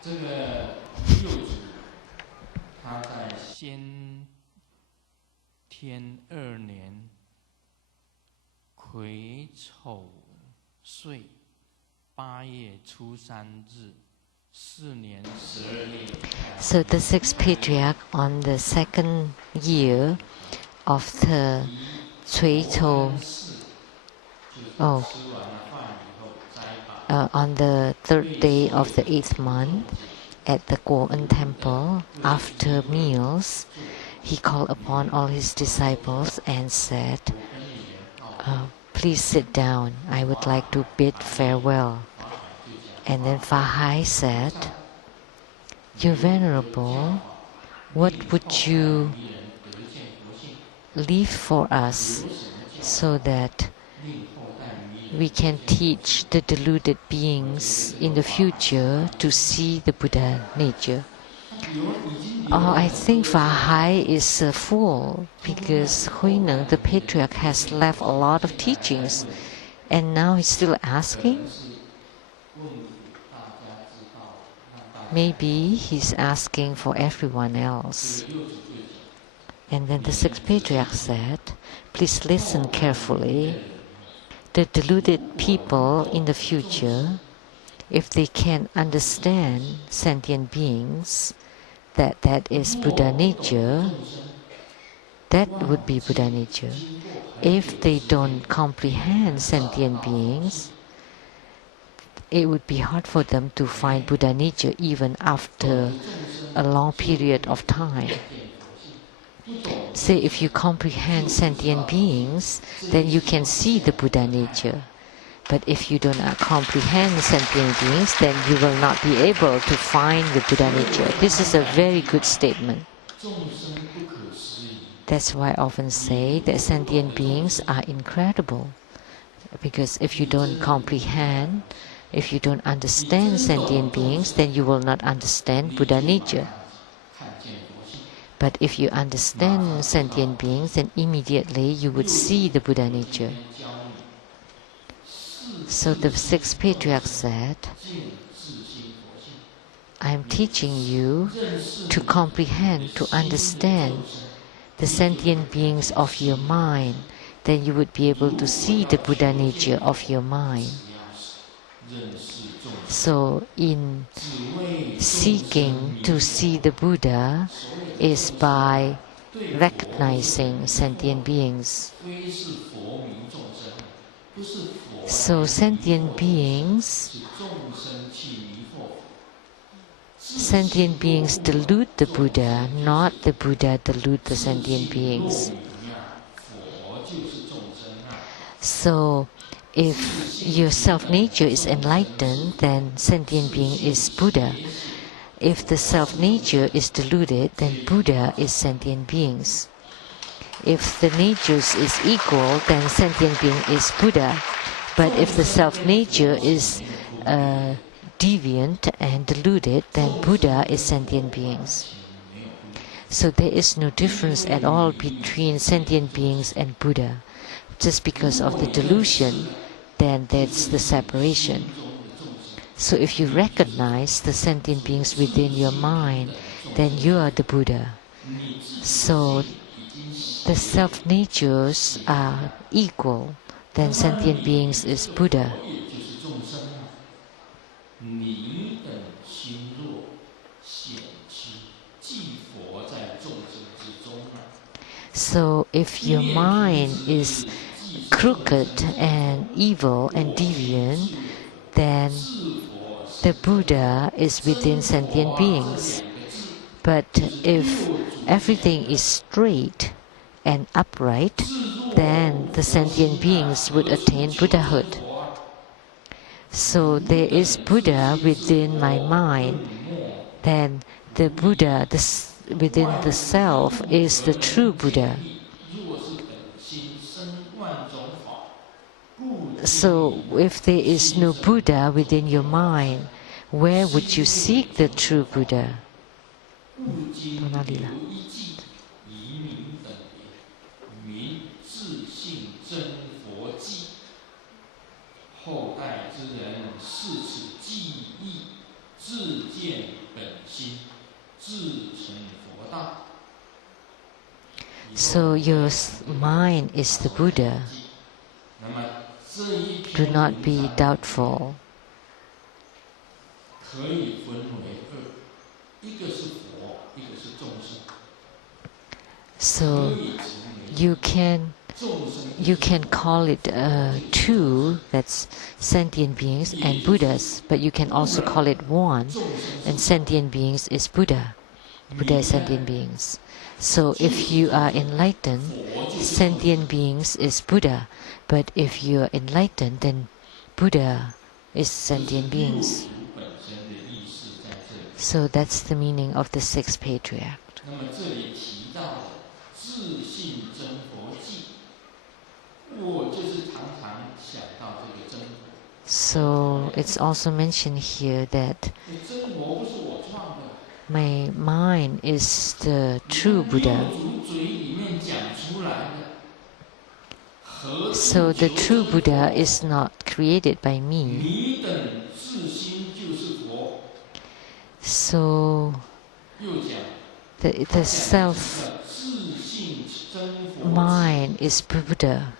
这个六祖他在先天2年癸丑岁8月初3日4年12月。So the sixth patriarch on the second year of the Cui Chou, on the third day of the 8th month, at the Guo'en temple, after meals, he called upon all his disciples and said, please sit down, I would like to bid farewell. And then Fa Hai said, Your Venerable, what would you leave for us so that we can teach the deluded beings in the future to see the Buddha nature? Oh, I think Fa Hai is a fool because Huineng, the patriarch, has left a lot of teachings and now he's still asking? Maybe he's asking for everyone else. And then the sixth patriarch said, please listen carefully. The deluded people in the future, if they can understand sentient beings, that is Buddha nature, that would be Buddha nature. If they don't comprehend sentient beings, it would be hard for them to find Buddha nature even after a long period of time. Say if you comprehend sentient beings, then you can see the Buddha nature. But if you do not comprehend sentient beings, then you will not be able to find the Buddha nature. This is a very good statement. That's why I often say that sentient beings are incredible. Because if you don't comprehend, if you don't understand sentient beings, then you will not understand Buddha nature. But if you understand sentient beings, then immediately you would see the Buddha nature. So the sixth patriarch said, I am teaching you to comprehend, to understand the sentient beings of your mind. Then you would be able to see the Buddha nature of your mind. So in seeking to see the Buddha is by recognizing sentient beings. So sentient beings delude the Buddha, not the Buddha delude the sentient beings. So if your self-nature is enlightened, then sentient being is Buddha. If the self-nature is deluded, then Buddha is sentient beings. If the natures is equal, then sentient being is Buddha. But if the self-nature is deviant and deluded, then Buddha is sentient beings. So there is no difference at all between sentient beings and Buddha. Just because of the delusion, then that's the separation. So if you recognize the sentient beings within your mind, then you are the Buddha. So the self-natures are equal, then sentient beings is Buddha. So if your mind is crooked and evil and deviant, then the Buddha is within sentient beings. But if everything is straight and upright, then the sentient beings would attain Buddhahood. So there is Buddha within my mind, then the Buddha within the self is the true Buddha. So if there is no Buddha within your mind, where would you seek the true Buddha? So your mind is the Buddha. Do not be doubtful. So you can call it two, that's sentient beings and Buddhas, but you can also call it one, and sentient beings is Buddha. Buddha is sentient beings. So if you are enlightened, sentient beings is Buddha, but if you are enlightened, then Buddha is sentient beings. So that's the meaning of the sixth patriarch. So it's also mentioned here that my mind is the true Buddha. So the true Buddha is not created by me. So the self mind is Buddha.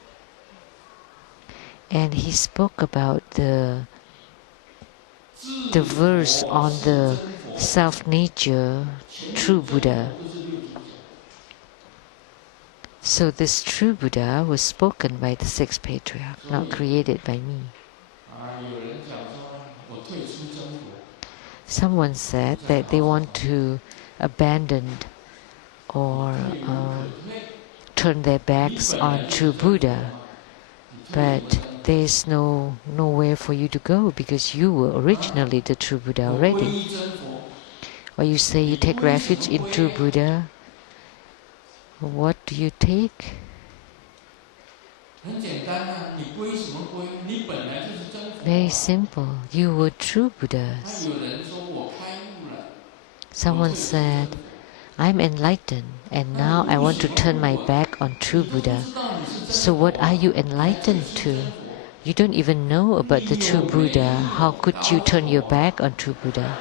And he spoke about the verse on the self-nature, true Buddha. So this true Buddha was spoken by the sixth patriarch, not created by me. Someone said that they want to abandon or turn their backs on true Buddha, but there is nowhere for you to go because you were originally the true Buddha already. Or you say you take refuge in true Buddha. What do you take? Very simple. You were true Buddhas. Someone said, I'm enlightened and now I want to turn my back on true Buddha. So what are you enlightened to? You don't even know about the true Buddha. How could you turn your back on true Buddha?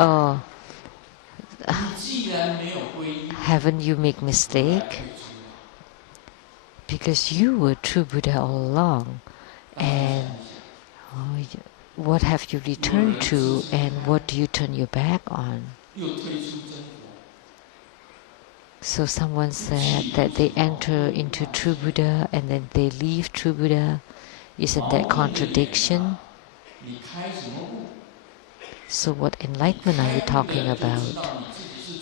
Oh, haven't you made mistake? Because you were true Buddha all along, and what have you returned to, and what do you turn your back on? So someone said that they enter into true Buddha and then they leave true Buddha. Isn't that contradiction? So what enlightenment are you talking about?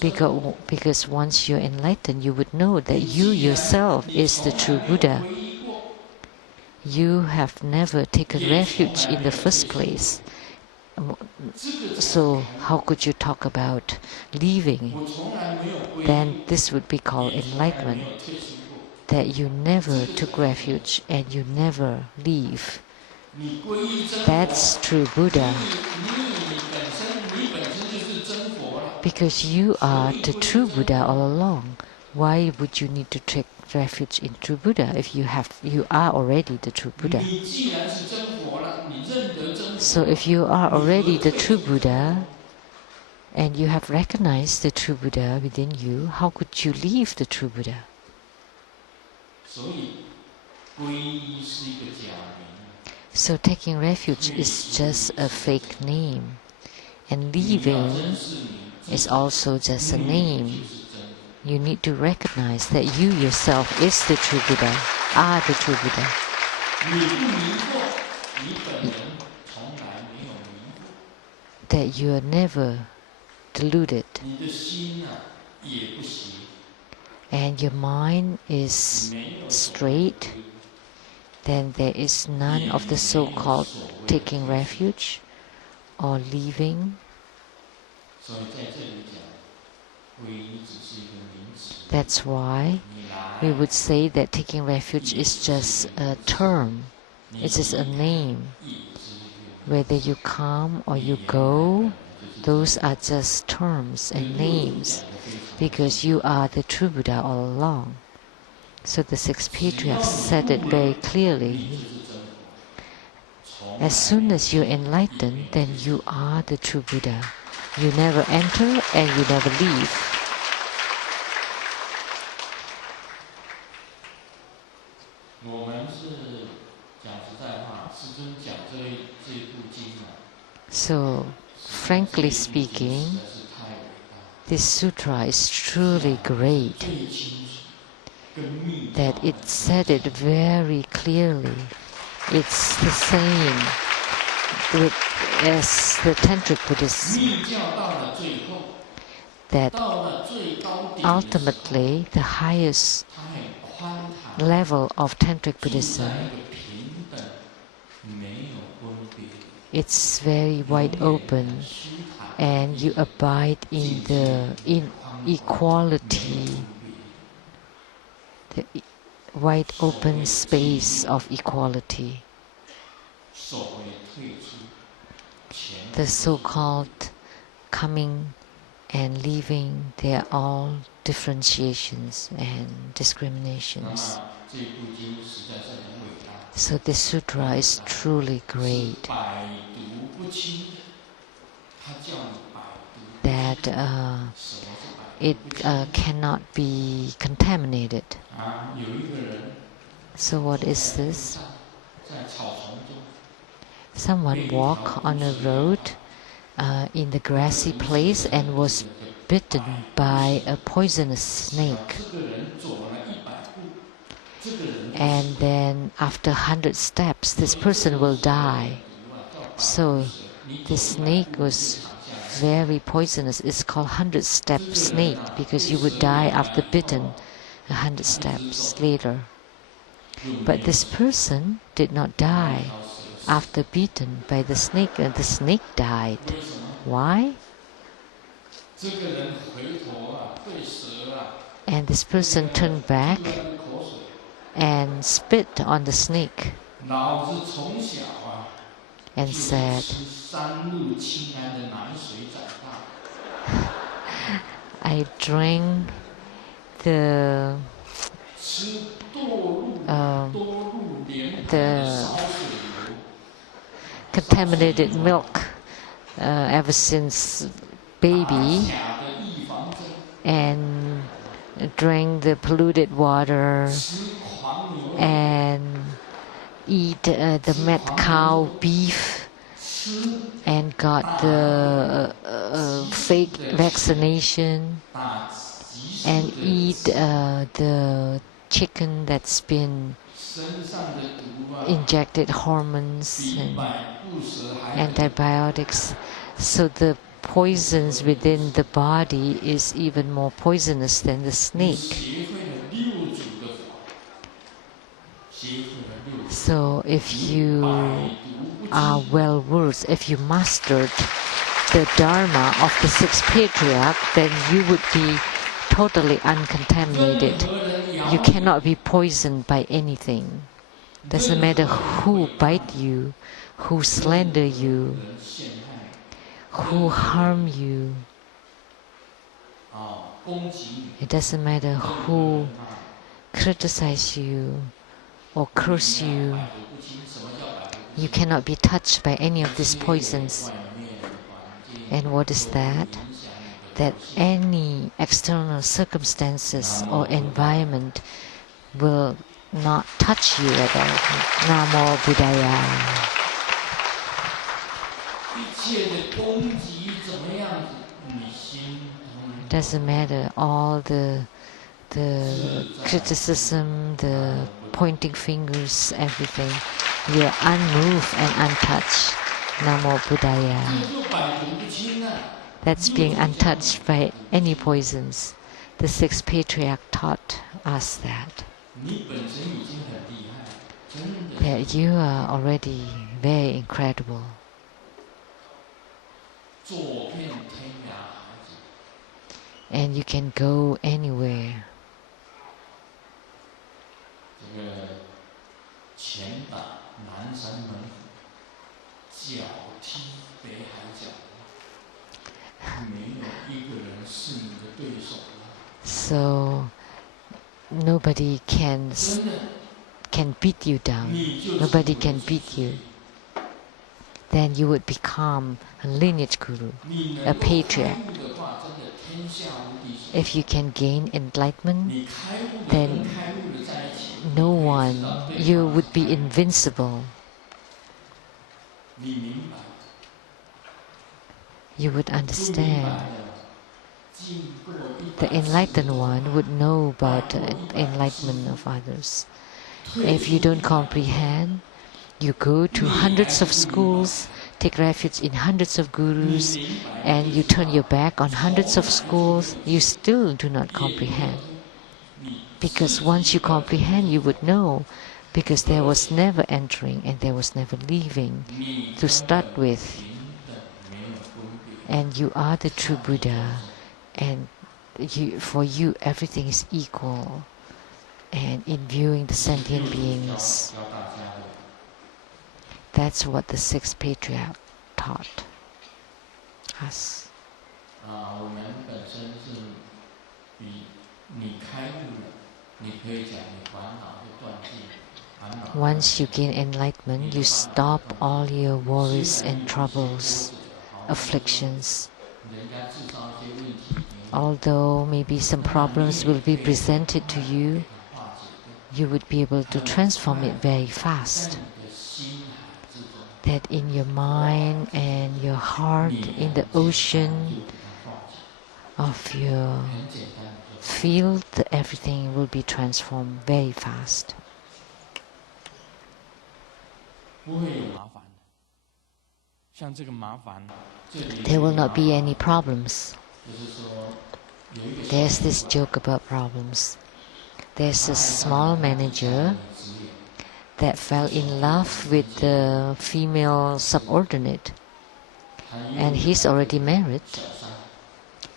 Because once you're enlightened, you would know that you yourself is the true Buddha. You have never taken refuge in the first place. So how could you talk about leaving? Then this would be called enlightenment, that you never took refuge and you never leave. That's true Buddha. Because you are the true Buddha all along. Why would you need to take refuge in true Buddha if you are already the true Buddha? So if you are already the true Buddha and you have recognized the true Buddha within you, how could you leave the true Buddha? So taking refuge is just a fake name, and leaving is also just a name. You need to recognize that you yourself is the true Buddha, are the true Buddha. That you are never deluded. And your mind is straight, then there is none of the so-called taking refuge or leaving. That's why we would say that taking refuge is just a term, it's just a name. Whether you come or you go, those are just terms and names, because you are the true Buddha all along. So the sixth patriarch said it very clearly. As soon as you enlighten, then you are the true Buddha. You never enter and you never leave. 我们是讲实在话，师尊讲这部经啊。So, frankly speaking, this sutra is truly great. That it said it very clearly. It's the same as the Tantric Buddhism. That ultimately the highest level of Tantric Buddhism, it's very wide open, and you abide in the equality, the wide open space of equality. The so-called coming and leaving, they are all differentiations and discriminations. So this sutra is truly great. That it cannot be contaminated. So what is this? Someone walked on a road in the grassy place and was bitten by a poisonous snake. And then after 100 steps, this person will die. So the snake was very poisonous. It's called 100-step snake because you would die after bitten 100 steps later. But this person did not die after bitten by the snake, and the snake died. Why? And this person turned back and spit on the snake and said, I drank the contaminated milk ever since baby, and drank the polluted water, and eat the mad cow beef, and got the fake vaccination, and eat the chicken that's been injected hormones and antibiotics. So the poisons within the body is even more poisonous than the snake. So if you are well versed, if you mastered the Dharma of the sixth patriarch, then you would be totally uncontaminated. You cannot be poisoned by anything. Doesn't matter who bite you, who slander you, who harm you. It doesn't matter who criticize you or curse you. You cannot be touched by any of these poisons. And what is that? That any external circumstances or environment will not touch you at all. Namo Buddhaya. It doesn't matter all the criticism, the pointing fingers, everything. We are unmoved and untouched. Namo Buddhaya. That's being untouched by any poisons. The sixth patriarch taught us that you are already very incredible. And you can go anywhere. So nobody can beat you down. Nobody can beat you. then you would become a lineage guru, a patriarch. If you can gain enlightenment, then no one, you would be invincible. You would understand. The enlightened one would know about the enlightenment of others. If you don't comprehend, you go to hundreds of schools, take refuge in hundreds of gurus, and you turn your back on hundreds of schools, you still do not comprehend. Because once you comprehend, you would know, because there was never entering and there was never leaving to start with. And you are the true Buddha, and for you everything is equal. And in viewing the sentient beings, that's what the sixth patriarch taught us. Once you gain enlightenment, you stop all your worries and troubles, afflictions. Although maybe some problems will be presented to you, you would be able to transform it very fast. That in your mind and your heart, in the ocean of your field, everything will be transformed very fast. There will not be any problems. There's this joke about problems. There's a small manager that fell in love with the female subordinate, and he's already married,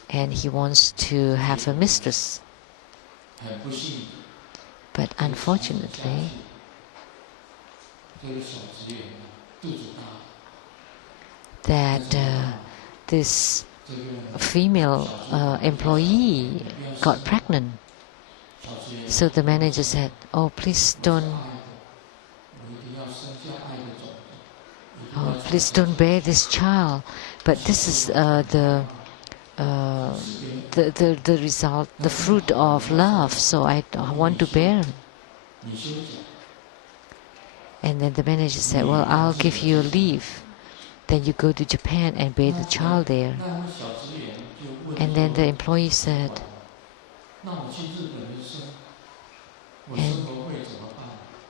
and he wants to have a mistress. But unfortunately, that this female employee got pregnant. So the manager said, "Oh, please don't bear this child. But this is the result, the fruit of love. So I want to bear." And then the manager said, "Well, I'll give you a leave. Then you go to Japan and bear the child there." And then the employee said,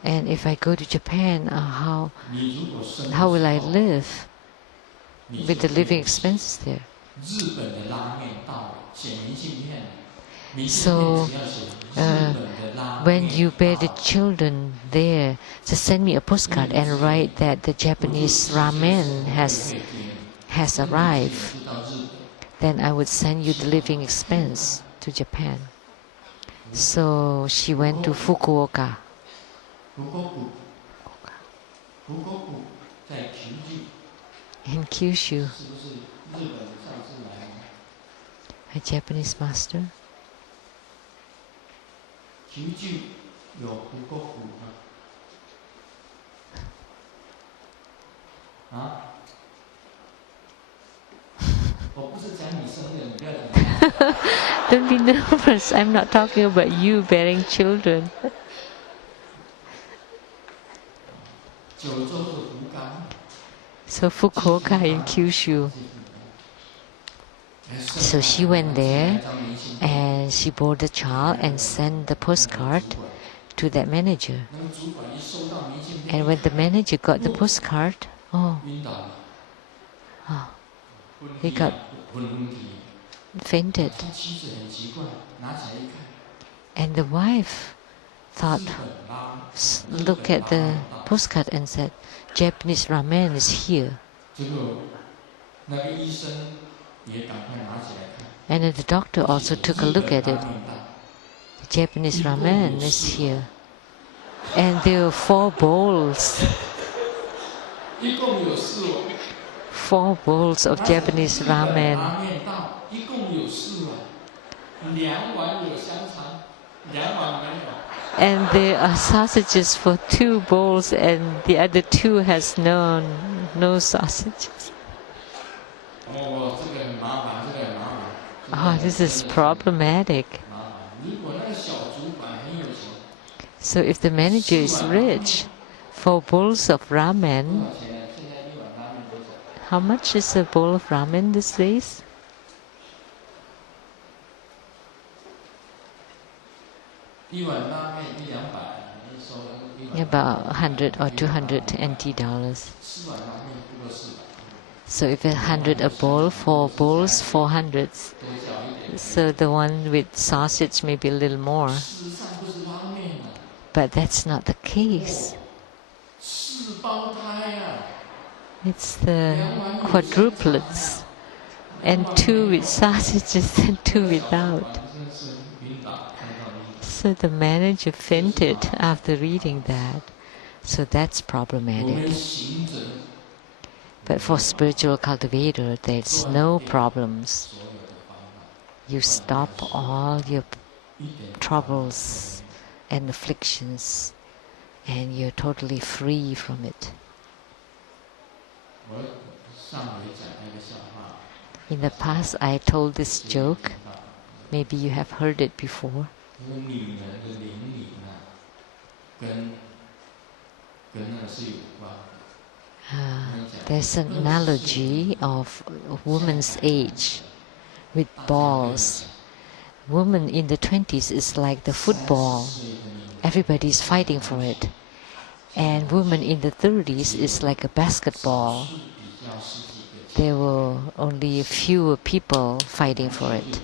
and if I go to Japan, how will I live with the living expenses there? So when you bear the children there, just send me a postcard and write that the Japanese ramen has arrived. Then I would send you the living expense to Japan. So she went to Fukuoka. In Kyushu. A Japanese master. Don't be nervous. I'm not talking about you bearing children. So Fukuoka in Kyushu. So she went there and she bore the child and sent the postcard to that manager. And when the manager got the postcard, he got fainted. And the wife looked at the postcard and said, "Japanese ramen is here." And then the doctor also took a look at it. The Japanese ramen is here. And there were 4 bowls. 4 bowls of Japanese ramen. and there are sausages for 2 bowls, and the other 2 has no sausages. Oh, this is problematic. So if the manager is rich, 4 bowls of ramen, how much is a bowl of ramen these days? About 100 or 200 NT dollars. So if 100 a bowl, 4 bowls, 400. So the one with sausage may be a little more. But that's not the case. It's the quadruplets, and 2 with sausages and 2 without. So the manager fainted after reading that. So that's problematic. But for spiritual cultivator, there's no problems. You stop all your troubles and afflictions, and you're totally free from it. In the past, I told this joke. Maybe you have heard it before. There's an analogy of a woman's age with balls. Woman in the 20s is like the football. Everybody's fighting for it. And woman in the 30s is like a basketball. There were only fewer people fighting for it.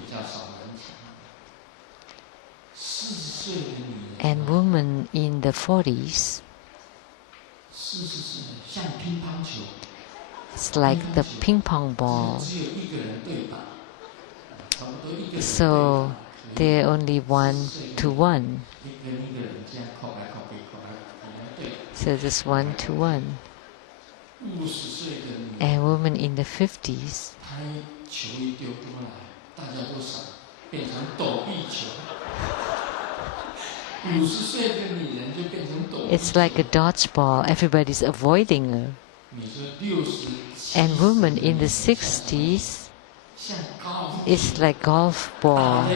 And woman in the 40s, it's like the ping pong ball. So they're only 1-to-1. So just 1-to-1. And women in the 50s, it's like a dodgeball. Everybody's avoiding her. And women in the 60s, it's like golf ball.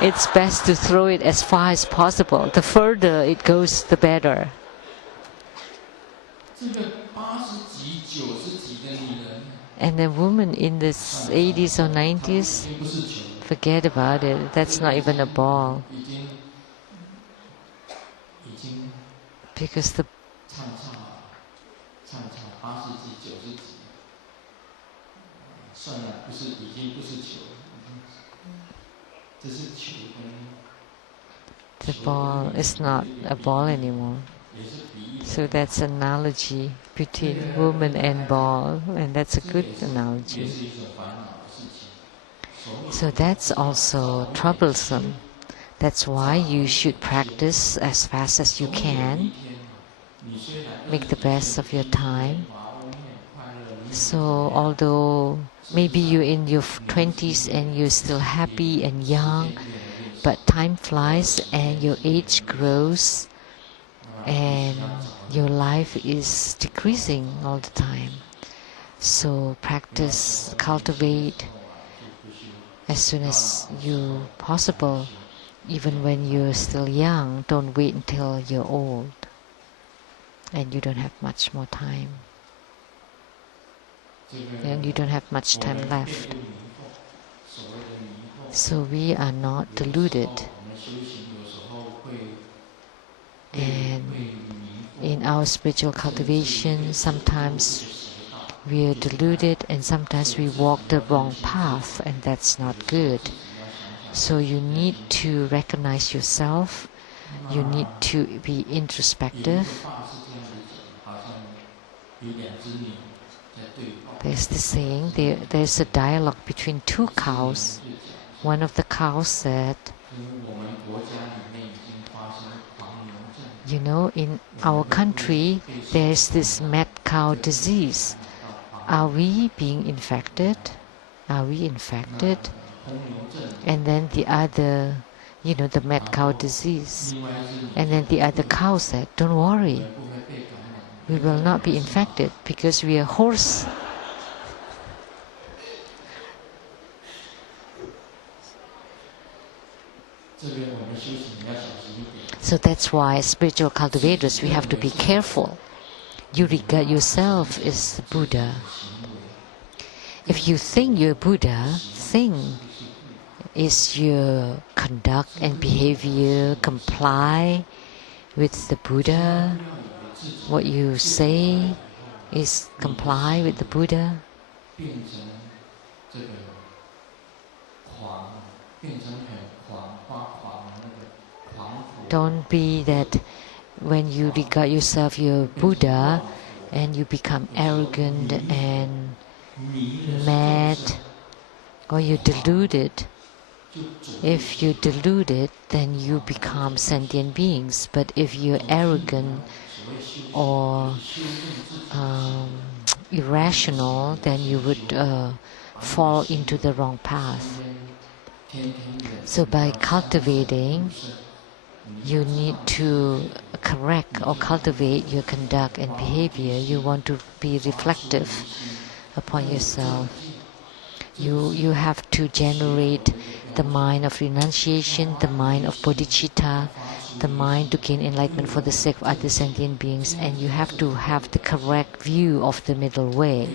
It's best to throw it as far as possible. The further it goes, the better. And the woman in the 80s or 90s, forget about it. That's not even a ball. Because the ball is not a ball anymore. So that's an analogy between woman and ball, and that's a good analogy. So that's also troublesome. That's why you should practice as fast as you can. Make the best of your time. So although maybe you're in your 20s and you're still happy and young, but time flies and your age grows and your life is decreasing all the time. So practice, cultivate as soon as you possible. Even when you're still young, don't wait until you're old and you don't have much more time. And you don't have much time left. So we are not deluded. And in our spiritual cultivation, sometimes we are deluded and sometimes we walk the wrong path, and that's not good. So you need to recognize yourself. You need to be introspective. There's the saying, there's a dialogue between 2 cows. One of the cows said, you know, in our country, there's this mad cow disease. Are we being infected? Are we infected? And then the other the mad cow disease. And then the other cow said, don't worry, we will not be infected because we are horse. So that's why spiritual cultivators, we have to be careful. You regard yourself as Buddha. If you think you're Buddha, think is your conduct and behavior comply with the Buddha? What you say is comply with the Buddha? Don't be that when you regard yourself you're Buddha and you become arrogant and mad, or you're deluded. If you're deluded, then you become sentient beings. But if you're arrogant or irrational, then you would fall into the wrong path. So by cultivating, you need to correct or cultivate your conduct and behavior. You want to be reflective upon yourself. You have to generate the mind of renunciation, the mind of bodhicitta, the mind to gain enlightenment for the sake of other sentient beings, and you have to have the correct view of the middle way.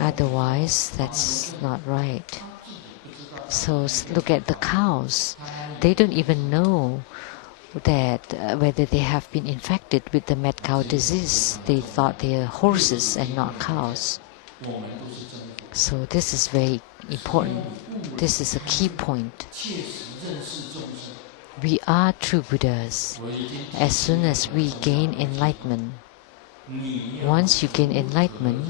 Otherwise, that's not right. So look at the cows. They don't even know that whether they have been infected with the mad cow disease. They thought they are horses and not cows. So this is very important. This is a key point. We are true Buddhas as soon as we gain enlightenment. Once you gain enlightenment,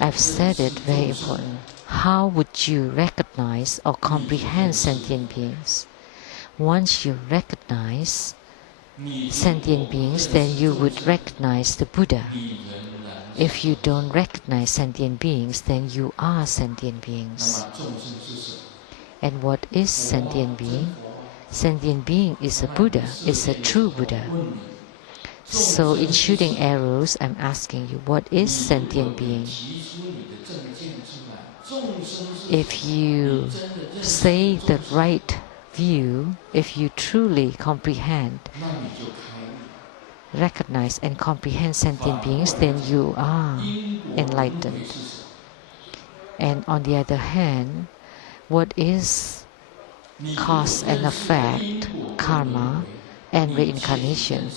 I've said it, very important. How would you recognize or comprehend sentient beings? Once you recognize sentient beings, then you would recognize the Buddha. If you don't recognize sentient beings, then you are sentient beings. And what is sentient being? Sentient being is a Buddha, is a true Buddha. So in shooting arrows, I'm asking you, what is sentient being? If you say the right view, if you truly comprehend, recognize and comprehend sentient beings, then you are enlightened. And on the other hand, what is cause and effect, karma, and reincarnation?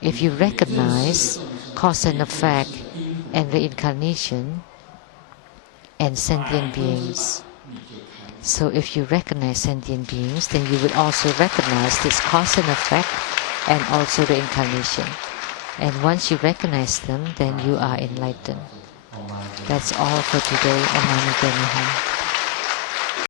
If you recognize cause and effect and reincarnation and sentient beings, so if you recognize sentient beings, then you will also recognize this cause and effect and also reincarnation. And once you recognize them, then you are enlightened. That's all for today. Om Mani Padme Hum.